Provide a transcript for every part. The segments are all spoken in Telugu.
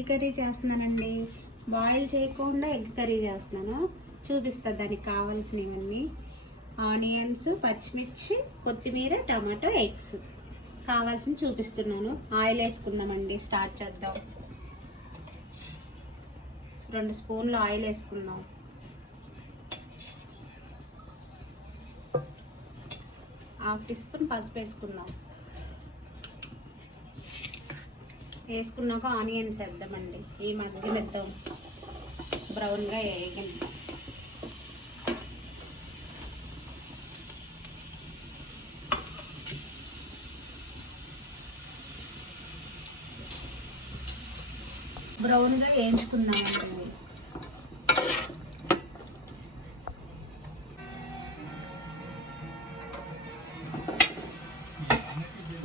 ఎగ్ కర్రీ చేస్తున్నానండి. బాయిల్ చేయకుండా ఎగ్ కర్రీ చేస్తున్నాను. చూపిస్తా దానికి కావాల్సినవన్నీ. ఆనియన్స్, పచ్చిమిర్చి, కొత్తిమీర, టమాటో, ఎగ్స్ కావాల్సింది చూపిస్తున్నాను. ఆయిల్ వేసుకుందామండి. స్టార్ట్ చేద్దాం. 2 స్పూన్లు ఆయిల్ వేసుకుందాం. ½ టీ స్పూన్ పసుపు వేసుకుందాం. వేసుకున్నాక ఆనియన్స్ వేద్దామండి. ఈ మగ్గనిద్దాం, బ్రౌన్గా వేగిద్దాం. బ్రౌన్గా వేయించుకుందామండి.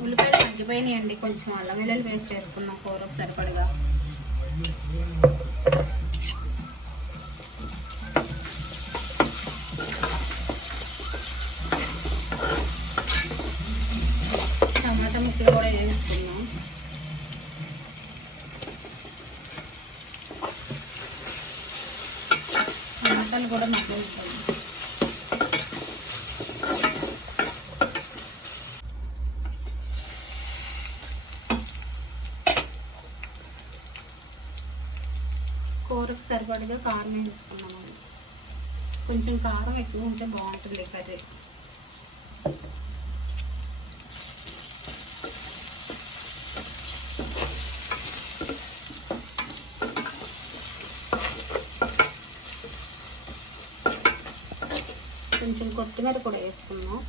ఉల్లిపాయలు మగ్గిపోయినాయండి. కొంచెం అల్లం వెల్లుల్లి పేస్ట్ వేసుకున్నాం కూరకు సరిపడగా. టమాటా ముక్కలు కూడా వేసుకున్నాం. టమాటాలు కూడా మగ్గిపోయి కూరకు సరిపడగా కారం వేసుకున్నామండి. కొంచెం కారం ఎక్కువ ఉంటే బాగుంటుంది కర్రీ. కొంచెం కొత్తిమీర కూడా వేసుకున్నాం.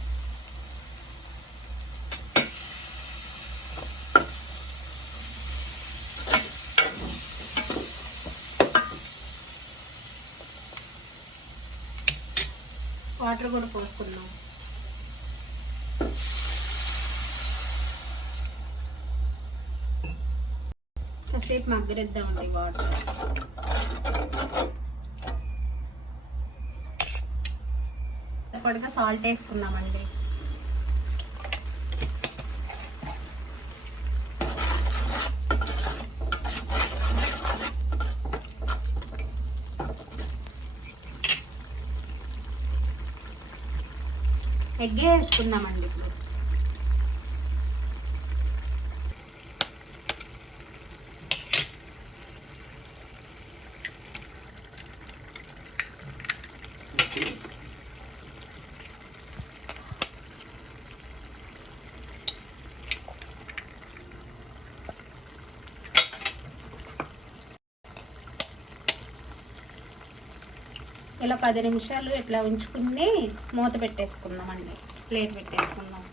వాటర్ కూడా పోసుకున్నాం. కాసేపు మగ్గరిద్దామండి వాటర్. సరిపడగా సాల్ట్ వేసుకున్నామండి. ఎగ్ వేసుకుందామండి. ఇప్పుడు ఇలా 10 నిమిషాలు ఇట్లా ఉంచుకుని మూత పెట్టేసుకుందామండి. ప్లేట్ పెట్టేసుకుందాం.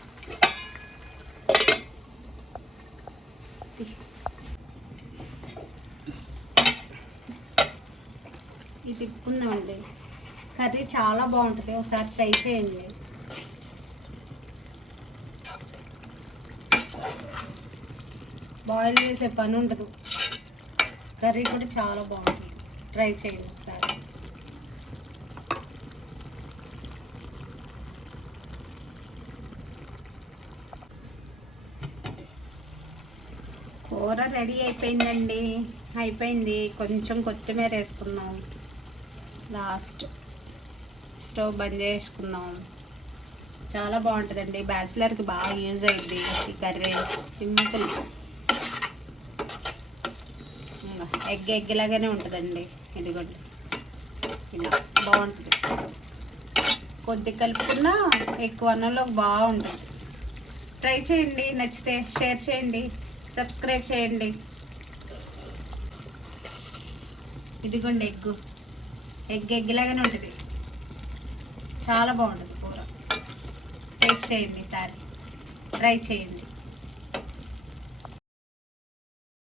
ఇది తిప్పుకుందామండి. కర్రీ చాలా బాగుంటుంది, ఒకసారి ట్రై చేయండి. బాయిల్ చేసే పని ఉండదు. కర్రీ కూడా చాలా బాగుంటుంది. ట్రై చేయండి ఒకసారి. కూర రెడీ అయిపోయిందండి. అయిపోయింది. కొంచెం కొత్తిమీర వేసుకుందాం. లాస్ట్ స్టవ్ బంద్ చేసుకుందాం. చాలా బాగుంటుందండి. బ్యాచిలర్కి బాగా యూజ్ అయింది ఈ కర్రీ. సింపుల్. ఎగ్ లాగానే ఉంటుందండి. ఇదిగోండి ఇలా బాగుంటుంది. కొద్ది కలుపుకున్నా ఎక్కువ అన్నంలోకి బాగుంటుంది. ట్రై చేయండి. నచ్చితే షేర్ చేయండి, సబ్స్క్రైబ్ చేయండి. ఇదిగోండి ఎగ్ లాగానే ఉంటుంది. చాలా బాగుంటుంది కూర. టేస్ట్ చేయండి, ఈసారి ట్రై చేయండి.